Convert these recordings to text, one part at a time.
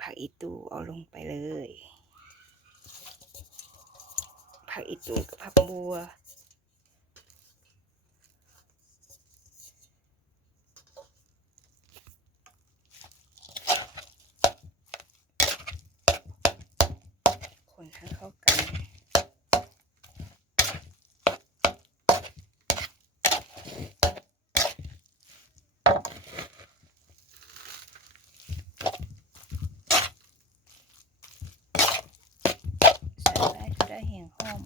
ผักอีตูเอาลงไปเลยผักอีตูกับผักบัวคนให้เข้ากันได้แห้งหอม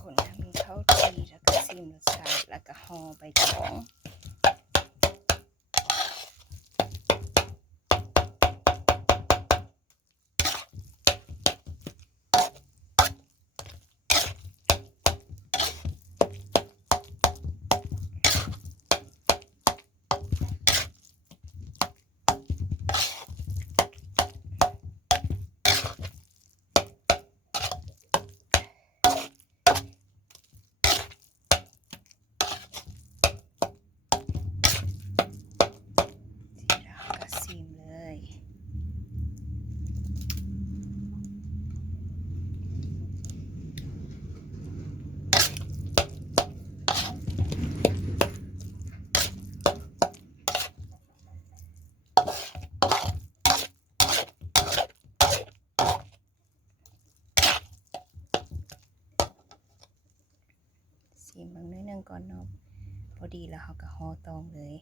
คนให้มันเข้าทีแล้วก็ซิมรสชาติแล้วก็ห่อใบตองซิมเลยซิมบางนิดนึงก่อนเนาะพอดีแล้วเขาก็ห่อตองเลย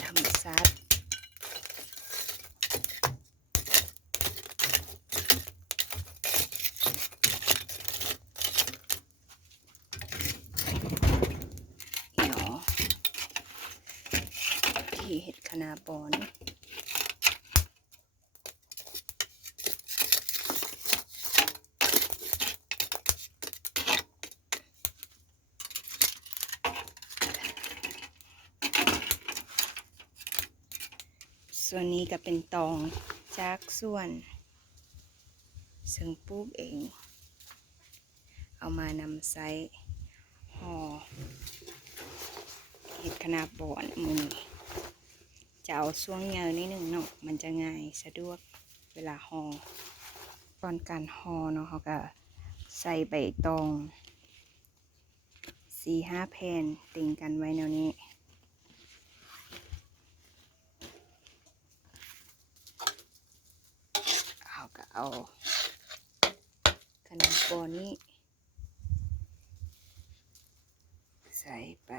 ธรรมชาติที่เห็ดคะน้าบอนส่วนนี้ก็เป็นตองจากส่วนซึ่งปลูกเองเอามานำใส่ห่อเห็ดคะน้าบอนมือจะเอาช่วงยาวนิดหนึ่งเนาะมันจะง่ายสะดวกเวลาห่อตอนการห่อเนาะเขาก็ใส่ใบตอง4-5 แผ่นติงกันไว้แนวนี้เขาก็เอาคะน้าบอนนี้ใส่ไป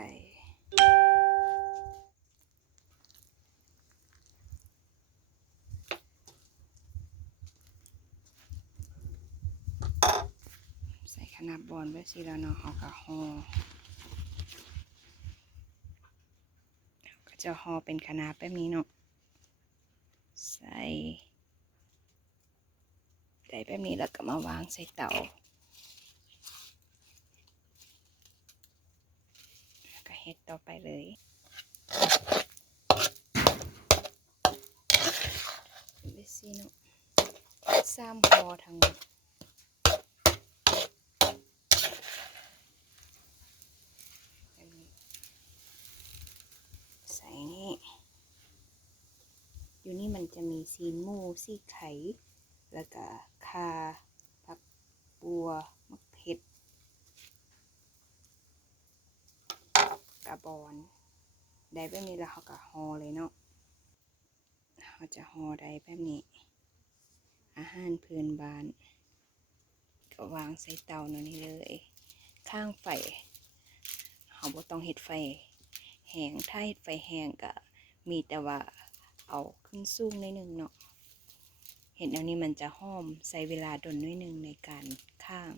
ใส่คะน้าบอนไว้สิแล้วเนาะเขาก็ห่อก็จะห่อเป็นคะน้าแบบนี้เนาะใส่ได้แบบนี้แล้วก็มาวางใส่เตาแล้วก็เฮ็ดต่อไปเลยเบซี่เนาะ3 ห่อทั้งหมดใส่นี่อยู่นี่มันจะมีซีนหมูซีไข่แล้วก็ข่าผักบัวมะเขือกระบอนได้แบบนี้แล้วเขาก็ห่อเลยเนาะเขาจะห่อได้แบบนี้อาหารพื้นบ้านก็วางใส่เตาเนาะนี่เลยข้างไฟเขาบ่ต้องเฮ็ดไฟ แห้งถ้าเฮ็ดไฟแห้งก็มีแต่ว่าเอาขึ้นสูงหน่อยหนึงเนาะเห็ดแนวนี้มันจะหอมใช้เวลาดนหน่อยหนึงในการข้าง